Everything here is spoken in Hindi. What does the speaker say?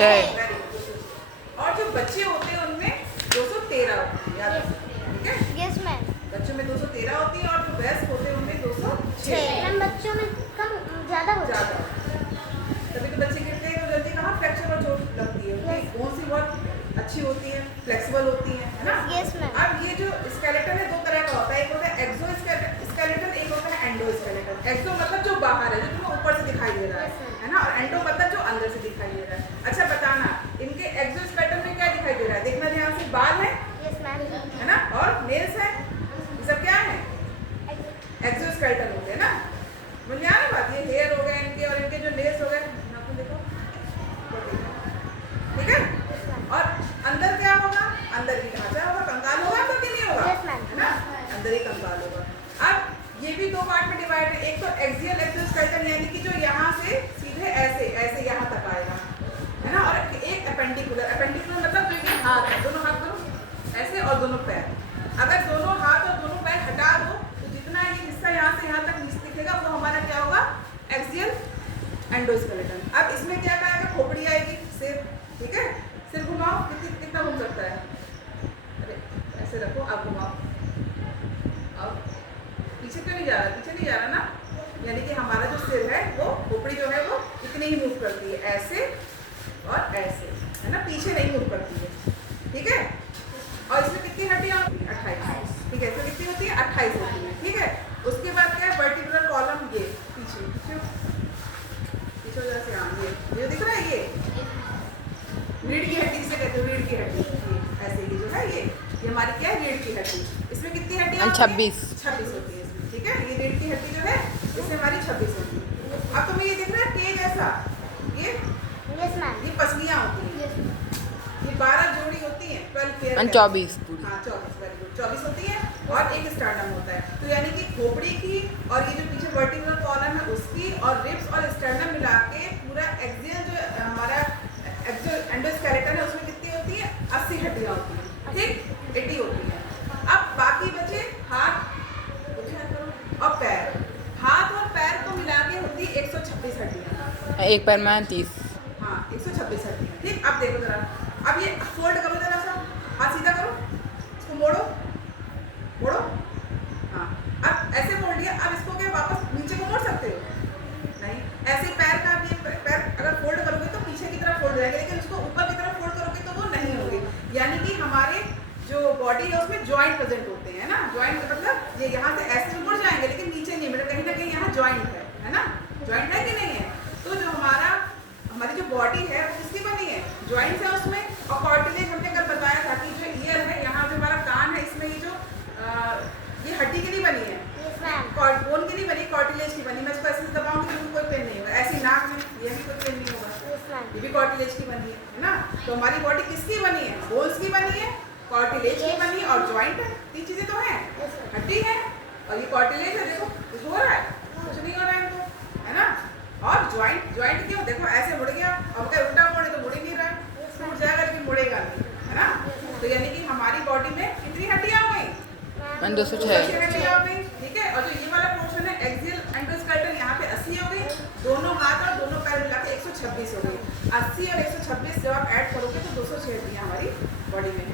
206। Very good. और जो बच्चे होते हैं उनमें 213 होती है, याद रखो, ठीक है। Yes ma'am. बच्चों में 213 होती है और जो वयस्क होते हैं उनमें 206 मैम बच्चों में कम ज़्यादा होता ज़्यादा है। होती है। तभी तो बच्चे गिरते हैं तो जल्दी कहाँ फ्रैक्चर और चोट लगती है, उनकी बोन्स भी बहुत अच्छी होती है, फ्लेक्सिबल होती है ना। Yes ma'am. अब ये जो स्केलेटन है दो तरह का होता है, एक होता है एक्सो स्केलेटन, एक होता है एंडो स्केलेटन। एक्सो मतलब जो बाहर है, जो तुम्हें ऊपर से दिखाई दे रहा है ना, और एंडो मतलब जो अंदर से दिखाई दे रहा है। अच्छा बताना, इनके एक्सो स्केलेटन में क्या दिखाई दे रहा है, देखना ध्यान से। बाल है, यस मैम। है ना, और नेल्स है, ये सब क्या है, एक्सो स्केलेटन होते हैं ना। मुझे आ रही बात, ये हेयर हो गए इनके, और इनके जो नेल्स हो गए, नाखून देखो, ठीक है। और अंदर क्या होगा, अंदर भी ढांचा होगा, कंकाल होगा तो नहीं होगा, Yes, ma'am. है ना, अंदर ही कंकाल होगा। अब ये भी दो पार्ट में डिवाइड है, एक तो एक्सियल एक्सोस्केलेटन यानी कि जो यहाँ से सीधे ऐसे ऐसे यहाँ तक आएगा, है ना, और एक एपेंडिकुलर। एपेंडिकुलर मतलब जो ये हाथ है, दोनों हाथ करो ऐसे और दोनों पैर। अगर दोनों हाथ और दोनों पैर हटा दो तो जितना ये हिस्सा यहाँ से यहाँ तक नीचे दिखेगा वो हमारा क्या होगा, एक्सियल एंडोस्केलेटन। अब इसमें क्या आएगा, खोपड़ी आएगी, सिर, ठीक है। सिर घुमाओ, कितना घूम सकता है, अरे ऐसे रखो, आप घुमाओ, अब पीछे क्यों नहीं जा रहा, पीछे नहीं जा रहा ना, यानी कि हमारा जो सिर है वो खोपड़ी जो है वो इतनी ही मूव करती है, ऐसे और ऐसे, है ना, पीछे नहीं मूव करती है, ठीक है। और इसमें कितनी हड्डियाँ होती हैं, 28, ठीक है। तो कितनी होती है, 28 होती है, ठीक है। उसके बाद क्या है, वर्टिब्रल कॉलम, ये पीछे पीछे पीछे जैसे, हाँ ये दिख रहा है, ये रीढ़ की हड्डी से कहते हो, रीढ़ की हड्डी, ऐसे ये जो है ये हमारी क्या है, रीढ़ की हड्डी। इसमें कितनी हड्डियाँ, 26 होती है इसमें, ठीक है। ये रीढ़ की हड्डी जो है इसमें हमारी 26 होती है। अब तुम्हें ये दिख रहा है केज ऐसा, ये यस मैम। ये पसलियाँ होती हैं, ये 12 जोड़ी होती हैं, 12 पेयर, 24 पूरी। हाँ 24, वेरी गुड, 24 होती है और एक स्टर्नम होता है। तो यानी कि खोपड़ी की और ये जो पीछे वर्टिब्रल कॉलम है उसकी और रिब्स और स्टर्नम मिला के पूरा एक्सियल जो हमारा एंडोस्केलेटन है उसमें कितनी होती है, 80 हड्डियाँ होती हैं, ठीक, 80 होती है। अब बाकी बचे हाथ और पैर। हाथ और पैर को मिला के होती है 126 हड्डियाँ, एक पैर में 30। हाँ 126 हड्डियाँ, ठीक। अब देखो जरा, अब ये फोल्ड करो जरा सा, हाथ सीधा करो, इसको मोड़ो मोड़ो, हाँ अब ऐसे मोड़ लिया। अब इसको क्या वापस नीचे को मोड़ सकते हो, नहीं। ऐसे पैर का भी, पैर अगर फोल्ड करोगे तो पीछे की तरफ फोल्ड हो जाएगा, लेकिन उसको ऊपर की तरफ फोल्ड करोगे तो वो नहीं होगी। यानी कि हमारे जो बॉडी है उसमें जॉइंट प्रेजेंट होते हैं ना, जॉइंट मतलब ये यहाँ से ऐसे मुड़ जाएंगे लेकिन नीचे नहीं, मतलब कहीं ना कहीं यहाँ जॉइंट है ना, जॉइंट है कि नहीं है। तो जो हमारी जो बॉडी है वो किसकी बनी है, जॉइंट्स है उसमें। और कार्टिलेज हमने कल बताया था कि जो ईयर है, यहाँ जो हमारा कान है, इसमें ये जो ये हड्डी की नहीं बनी है, बोन की नहीं बनी, कार्टिलेज की बनी। मैं इसको ऐसे दबाऊंगी तो कोई पेन नहीं होगा, ऐसी नाक में ये भी कोई पेन नहीं होगा, ये भी कार्टिलेज की बनी है ना। तो हमारी बॉडी किसकी बनी है, बोन्स की बनी है, कार्टिलेज की बनी है और जॉइंट है, तीन चीजें तो हैं, हड्डी है और ये कार्टिलेज है। देखो कुछ हो रहा है, कुछ नहीं हो रहा है इनको, है ना। और जॉइंट क्यों, देखो ऐसे मुड़ गया, अब अगर उल्टा मोड़े तो मुड़ ही नहीं रहा है, टूट जाएगा लेकिन मुड़ेगा नहीं, है ना। तो यानी कि हमारी बॉडी में कितनी हड्डियाँ हो गई, 206 हड्डियाँ हो गई, ठीक है। और जो ये वाला पोर्शन है एक्सियल एंडोस्केलेटन, यहाँ पे 80 हो गई, दोनों हाथ और दोनों पैर मिला के 126 हो गई। 80 और 126 जब आप ऐड करोगे तो 206 हड्डियाँ हमारी बॉडी में है।